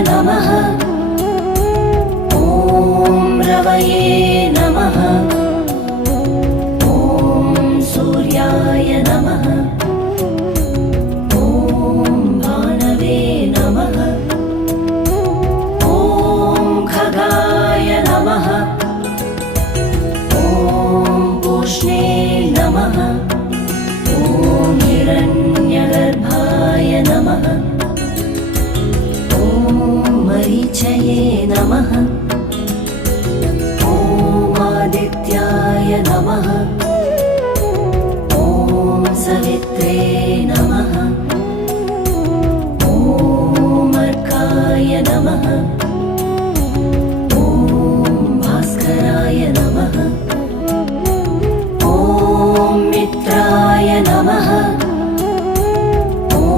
नमः। ॐ रवये नमः। ॐ सूर्याय नमः। ॐ भानवे नमः। ॐ खगाय नमः। ॐ पूष्णे नमः। ॐ हिरण्यगर्भाय नमः। ॐ मरीचये नमः। ॐ आदित्याय नमः।